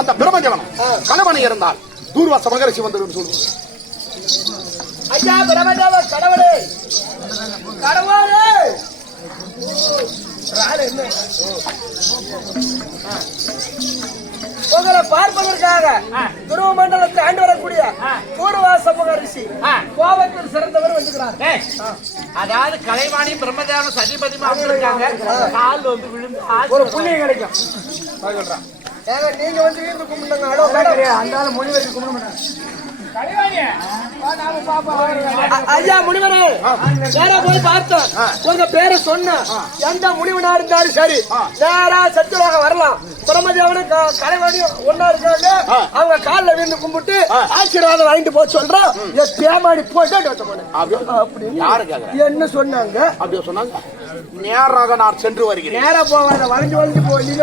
அந்த பிரம்மஜனம் கணவனை இருந்தால் தூர்வாச மகரிஷி வந்து சொல்லுவாங்க. ஐயா பிரம்மஜாவ கடவுளே கடவுளே உங்களை பார்ப்பதற்காக துருவ மண்டலத்தை ஆண்டு வரக்கூடிய தூர்வாச மகரிஷி கோபத்தில் சிறந்தவர் வந்துக்கிறார். அதாவது கலைவாணி பிரம்மதேவன சதிபதி இருக்காங்க. கால் வந்து விழுந்து ஒரு புண்ணியம் கிடைக்கும். நீங்க வந்து இருந்து கும்பிடுங்க. அந்த மொழி வச்சு கும்பிட மாட்டாங்க. ஐயா முனிவரே நேரா போய் பார்த்தோம். உங்க பேரை சொன்ன எந்த முனிவனா இருந்தாலும் சரி நேரா சத்தியமாக வரலாம். பிரம்மதேவனு கலைவாணியும் ஒன்னா இருக்காங்க. அவங்க காலில் விழுந்து கும்பிட்டு ஆசீர்வாதம் வாங்கிட்டு போக சொல்றோம். பேமாடி போயிட்டு என்ன சொன்னாங்க? அப்படி சொன்னாங்க. நேராக நான் சென்று வருகிறேன். நேரா போவாங்க வளைஞ்சு வளைஞ்சு போய்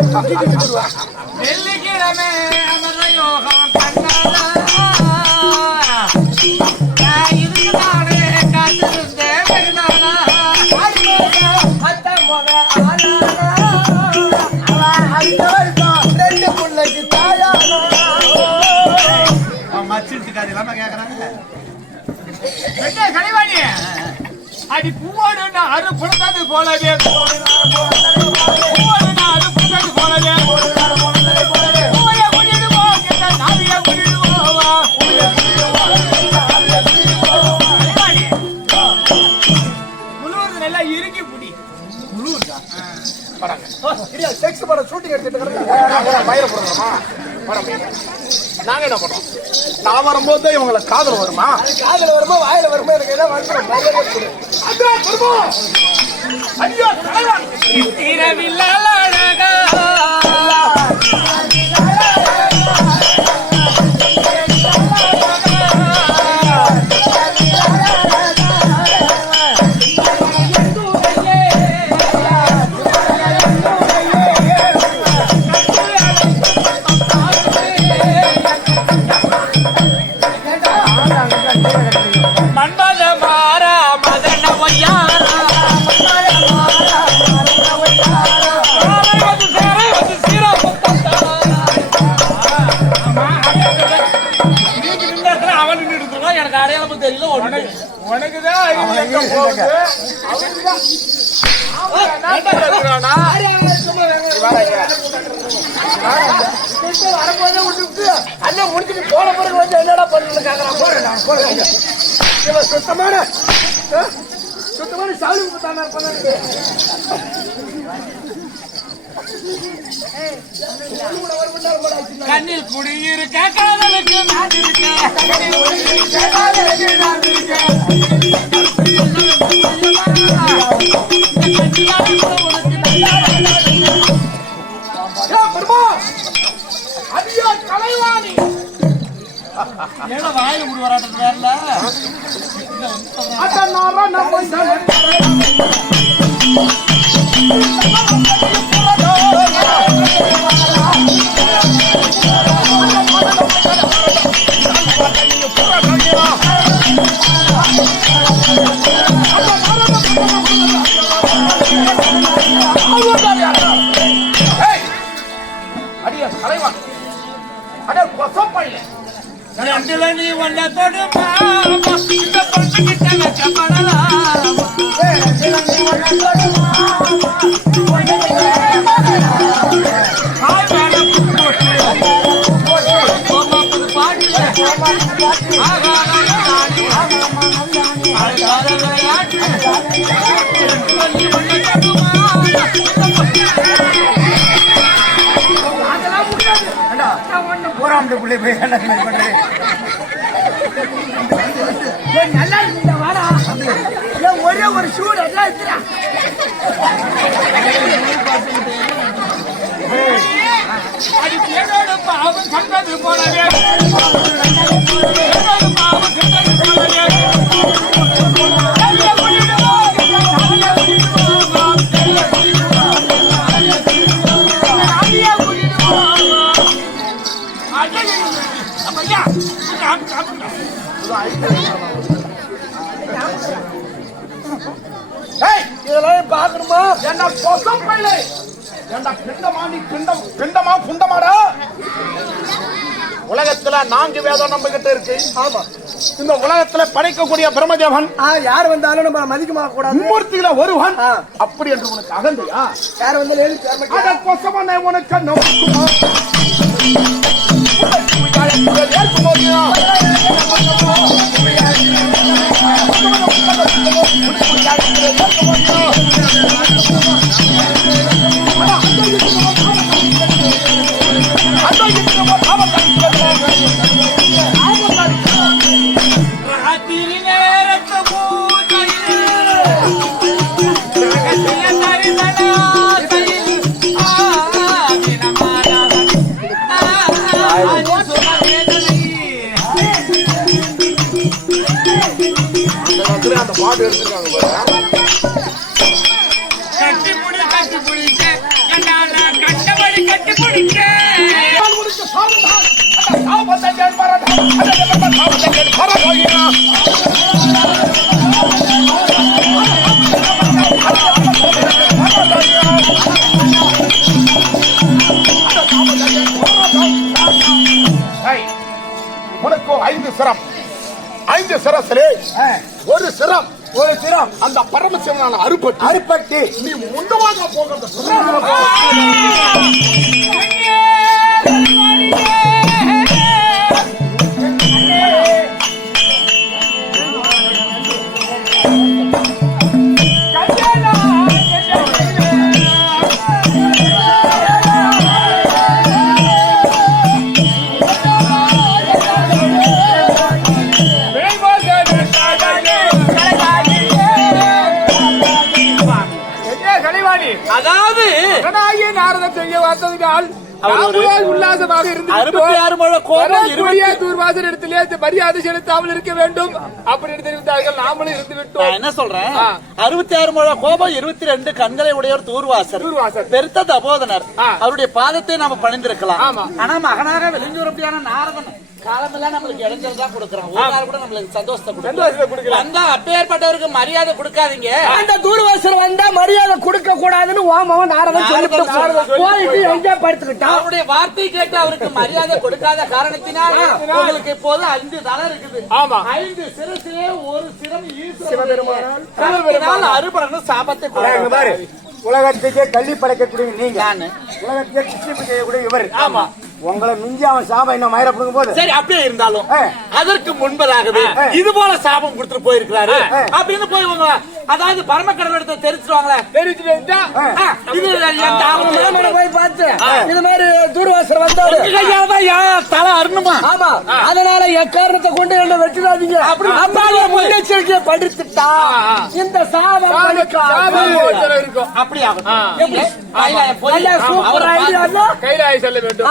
அடி பூவோடு அரு புலந்தது போலவே நாங்க என்ன பண்றோம்? நான் வரும்போது இவங்களை காதல் வருமா? காதல் வருமா வாயில வருமா? எனக்கு எல்லாம் வந்துடும். அண்ணன் முடிச்சுட்டு போன பிறகு வந்து என்னடா பண்ண சுத்தமான சாலி பண்ண கண்ணில் குடியிருக்க காதலுக்கு நான் இருக்கேன். கலைவாணி வாயில் முடி வராட்டது வேறல நீ ஒன்ன தொடுமா இந்த பொண்ணு கிட்ட வச்சப்படலாம் போராம போய் பண்றேன். நல்லா இருக்கு வாடா. ஒரே ஒரு சூடு எல்லாம் இருக்கிறா. பாவம் கண்டது போலவே ஐயா இதெல்லாம் பாக்கணுமா? என்ன பொசப்பையிலே என்ன பிண்டமா நீ பிண்டமா புண்டமாடா? உலகத்துல 4 வேதம் நம்ம கிட்ட இருக்கு. ஆமா, இந்த உலகத்துல படைக்கக்கூடிய பிரம்மதேவன் யார் வந்தாலும் நம்ம மதிக்கமா கூடாது. மும்மூர்த்தியில ஒருவன் அப்படி என்று உனக்கு அகந்தையா? யார் வந்தாலும் அத பொசமனை உனக்கு நோக்குமா? அந்த பாட்டு எடுத்துருக்காங்க உனக்கு 5 சிரம். 5 சிரத்திலே ஒரு சிரம் அந்த பரமசிவனான அறுப்பட்டு நீ முன்னமாக போகிறது. அதாவது நாரதன் செய்ய வந்ததினால் உல்லாசமாக இருந்து 66 முழ கோபம் தூர்வாசன் இடத்திலே மரியாதை செலுத்தாமல் இருக்க வேண்டும் அப்படின்னு தெரிவித்தார்கள். நாமளும் இருந்து விட்டோம். என்ன சொல்றேன், 66 முழ கோபம் 22 கண்களை உடையவர் தூர்வாசர் பெருத்த தபோதனர். அவருடைய பாதத்தை நாம பணிந்திருக்கலாம். ஆனா மகனாக வெளிஞ்சூரப்பியான நாரதன் காலமெல்லாம் நம்மளுக்கு இடைஞ்சல் தான் கொடுக்குறான். ஒரு நாள் கூட நம்மளுக்கு சந்தோஷத்தை கொடுக்கல. அந்த அப்பேற்பட்டவருக்கு மரியாதை கொடுக்காதீங்க. அந்த தூர்வாசர் வந்தா மரியாதை கொடுக்க கூடாதுன்னு ஓமவன் நாரதன் சொல்லிட்டு எங்கே படுத்துக்கிட்டான். அவருடைய வார்த்தை கேட்டு அவருக்கு மரியாதை கொடுக்காத காரணத்தினால் உங்களுக்கு இப்போது 5 தலை இருக்குது. 5 சிரசிலே ஒரு சிரம் ஈஸ்வரன் அறுபடணும் சாபத்தை பாரு. உலகத்துக்கே கல்வி படைக்கக்கூடிய நீங்க, உலகத்துக்கே கிருஷ்ணி செய்யக்கூடிய இவர். ஆமா, உங்களை மிஞ்சி அவன் சாபம் என்ன மயிர புடுங்கும் போது சரி அப்படியே இருந்தாலும் அதற்கு முன்பதாகவே இது போல சாபம் கொடுத்துட்டு போயிருக்கிறாரு அப்படின்னு போய் அதாவது பரமக்கடல் இடத்தை தெரிஞ்சுவாங்களே, போய் பார்த்து இது மாதிரி தூர்வாசர் வந்தாரு தலை அருணுமா. ஆமா, அதனால எக்காரணத்தை கொண்டு என்ன வெட்டிடாதீங்க. முன்னெச்சரிக்கையை படுத்துட்டா இந்த சாபம் அப்படி ஆகும். கைலாய செல்ல வேண்டும். கைலாய செல்ல வேண்டும்.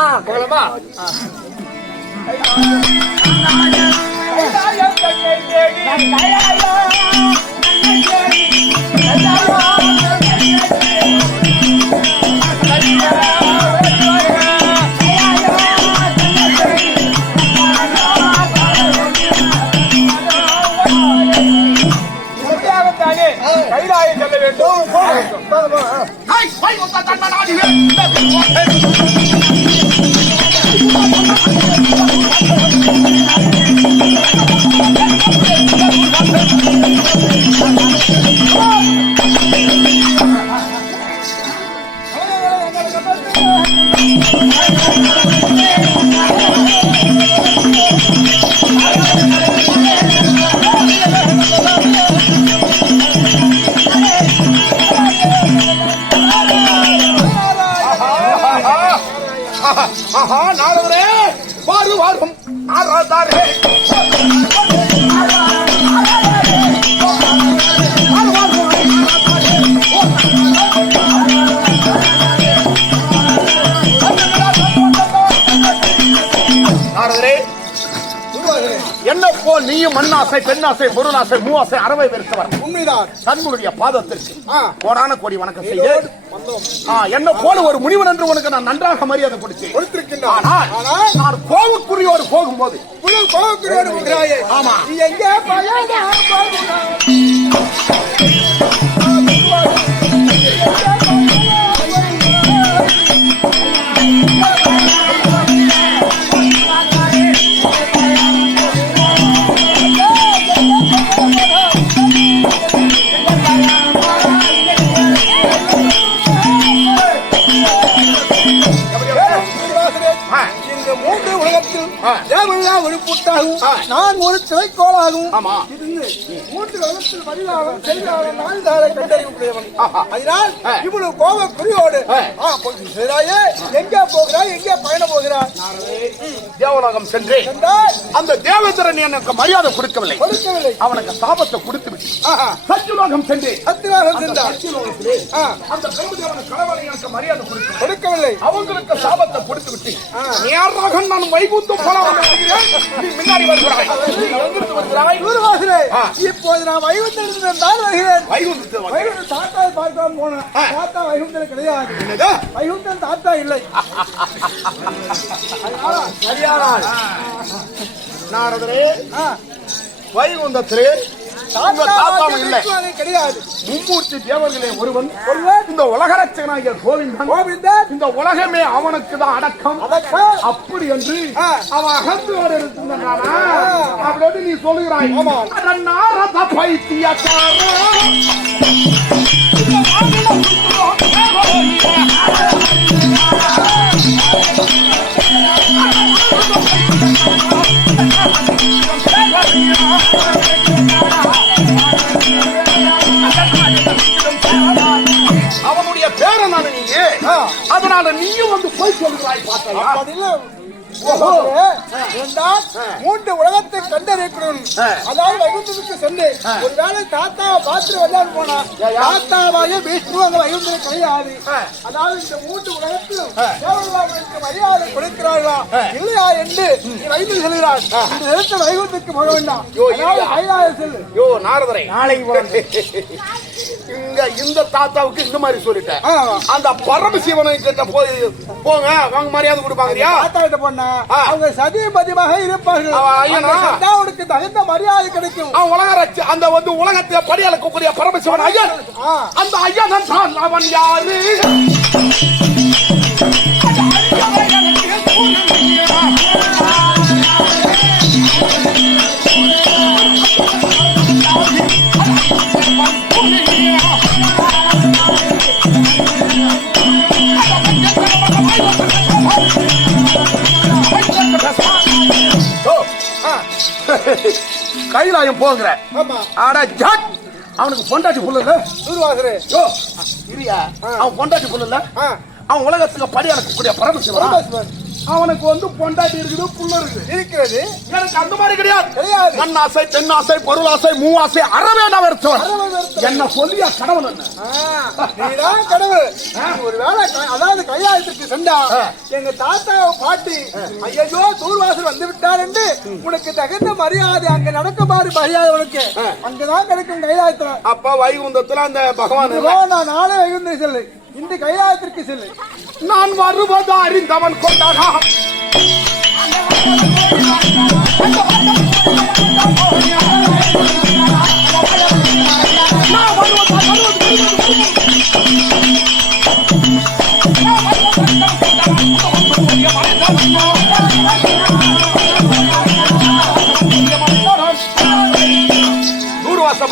நாளவரே வாரு வாரும் ஆராதாரே நாரதரே என்ன போல் நீயும் மண்ணாசை பெண்ணாசை பொருளாசை மூவாசை அறவை வெறுத்தவர். உண்மைதான். தன்னுடைய பாதத்திற்கு கோடான கோடி வணக்கம் செய்து என்ன போல ஒரு முனிவன் என்று உனக்கு நான் நன்றாக மரியாதை கொடுத்திருக்கின்றேன். நான் கோவுக்குரியோடு போகும்போது ஆமா எங்கே நான் ஒரு திரைக்கோளாகும் மூன்று வருடத்தில் வரிவாக கண்டறியக்கூடியவன். அதனால் இவ்வளவு கோப குறியோடு எங்கே போகிறாய், எங்கே பயணம் போகிறார்? தேவலோகம் சென்று அந்த தேவேந்திரன் எனக்கு மரியாதை கொடுக்கவில்லை. அவனுக்கு சாபத்தை கொடுத்து விட்டு சத்தியலோகம் சென்று அந்த பிரம்மதேவன் கடவுளை எனக்கு மரியாதை கொடுக்கவில்லை. அவங்களுக்கு சாபத்தை கொடுத்து விட்டு நேராக நான் வைகுந்தம் போல முன்னாடி வருகிறாய். இப்போது நான் வைகுந்தத்தில் தான் வருகிறேன். வைகுந்தத்தில் தாத்தாவை பார்க்கலாம் போனேன். தாத்தா வைகுந்தம் கிடையாது. வைகுந்தம் தாத்தா இல்லை. சரியானால் நாரதரே வைகுந்தத்திலே தாத்தாவும் இல்லை கிடையாது. மும்மூர்த்தி தேவர்களே ஒருவன் இந்த உலகரட்சகனாகிய கோவிந்தன். இந்த உலகமே அவனுக்கு தான் அடக்கம். அப்படி என்று அவன் அகந்தோடு இருந்தானா அப்படின்னு நீ சொல்லுகிறாய். நாரத பைத்தியக்காரா அவனுடைய பேரை நான் நீங்க அதனால நீயும் வந்து போய் சொல்லுகிறாய். பார்த்தா மூன்று உலகத்தை கண்டறியக்கூடும். அதாவது வைகுந்தத்துக்கு சென்று ஒருவேளை தாத்தாவை பார்த்து விளையாடு போனா தாத்தாவாக விஷ்ணு அங்க வைகுந்தம் கிடையாது. அதாவது இந்த மூன்று உலகத்திலும் தேவர்களுக்கு மரியாதை கொடுக்கிறார்களா இல்லையா என்று வைத்து செல்கிறார். இந்த இடத்தை வைகுந்தத்துக்கு போக வேண்டாம். கைலாயம் செல்லு. யோ நாரதரை நாளைக்கு இங்க இந்த தாத்தாவுக்கு இந்த மாதிரி சொல்லிட்டேன். அந்த பரமசிவனை கிட்ட போய் போங்க வாங்க மரியாதை கொடுப்பாங்கயா. தாத்தா கிட்ட போனா அவங்க சதிபதியாக இருப்பார்கள். அவனுக்கு தகுந்த மரியாதை கிடைக்கும். உலக அந்த வந்து உலகத்தை படியாளக்கூடிய பரமசிவன் ஐயன். அந்த ஐயன் தான் அவன் யாரு? கைலாயம் போகிற அவனுக்கு பொண்டாட்டி புள்ள இல்ல. அவன் பொண்டாட்டி புள்ள இல்ல. அவன் உலகத்துக்கு படி அளக்கக்கூடிய பரமசிவன். அவனுக்கு வந்து பொண்டாட்டி இருக்குது புள்ள இருக்கிறது. எனக்கு அந்த மாதிரி கிடையாது. மண்ணாசை பெண்ணாசை பொருளாசை மூவாசை அறவேண்டா வருத்தவன் என்ன சொல்லியா கடவுள் நீதான் கடவுள். ஒருவேளை அதாவது கைலாயத்திற்கு சென்றா எங்க தாத்தாவை பாட்டி ஐயோ தூர்வாசல் வந்து விட்டார் என்று உனக்கு தகுந்த மரியாதை அங்க நடக்குமாறு மரியாதை உனக்கு அங்கதான் கிடைக்கும் கைலாயத்துல. அப்ப வைகுந்தத்துல அந்த பகவான் நான் நாளை வைகுந்தம் செல்லு. இந்த கைலாயத்திற்கு செல்லு. நான் வருவதா அறிந்தவன் கொண்டாடா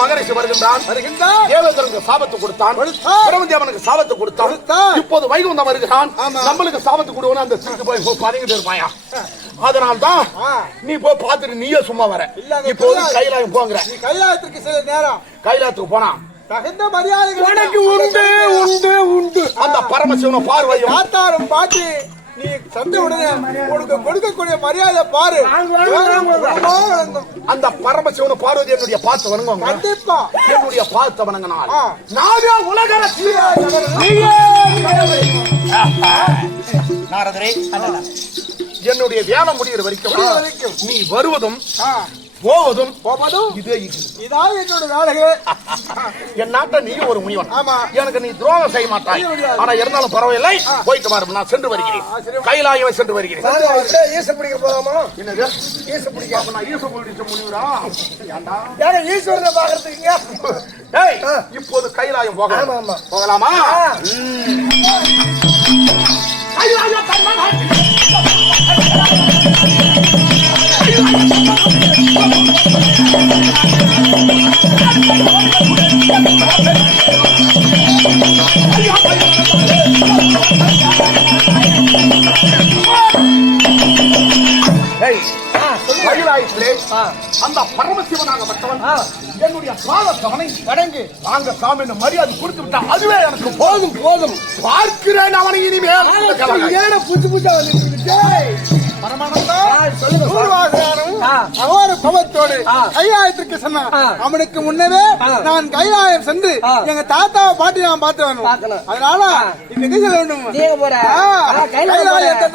மகரிஷி வருகின்றான். தேவேந்திரனுக்கு சாபத்தை கொடுத்தான். பிரம்மதேவனுக்கு சாபத்தை கொடுத்தான். இப்போது வைகுந்தம் வருகிறான். நம்மளுக்கு சாபத்தை கொடுக்கணும். அந்த சிக்கு போய் பதுங்கிட்டு இருப்பாயா. அதனால்தான் நீ போய் பார்த்துட்டு நீயே சும்மா வர. இப்போது கைலாயம் போங்கிற. கைலாயத்திற்கு சில நேரம் கைலாயத்துக்கு போனா தகுந்த மரியாதை உனக்கு உண்டு உண்டு உண்டு. அந்த பரமசிவனை பார்வையும் தாத்தாரும் பாட்டி நீ சந்த உடனே உனக்கு கொடுக்கக்கூடிய மரியாதை பாரு. அந்த பரமசிவனை பார்வதி என்னுடைய பார்த்து வணங்குவாங்க. கண்டிப்பா என்னுடைய பார்த்து வணங்கினால் நானே உலக நாரதரே என்னுடைய தியானம் முடிகிற வரைக்கும் நீ வருவதும் போவதும் இதே இதான் என்னோட வேலையே. என் நாட்டை நீ ஒரு முனிவன். ஆமா. எனக்கு நீ துரோகம் செய்ய மாட்டாய். ஆனா இருந்தாலும் பரவாயில்லை, போயிட்டு வரும். நான் சென்று வருகிறேன், கைலாயம் சென்று வருகிறேன். ஈச பிடிக்க போகாமா? என்னது ஈச பிடிக்க? நான் ஈச பிடிச்ச முனிவரா? ஈஸ்வரனை பாக்குறதுக்கு இப்போது கைலாயம் போகலாம். ஆமா. போகலாமா? கைலாயத்திலே அந்த பரமசிவனாகப்பட்டவன் என்னுடைய பாதத்தவனை வணங்கு வாங்க சாமி என்று மரியாதை கொடுத்து விட்டா அதுவே எனக்கு போதும். பார்க்கிறேன் அவனை இனிமேல். புதுசா பவத்தோடு கைலாயத்திற்கு சொன்னான். அவனுக்கு முன்னவே நான் கைலாயம் சென்று எங்க தாத்தாவை பாட்டி நான் பார்த்து வரணும். அதனால இன்னைக்கு சொல்ல வேண்டும். கைலாயத்தை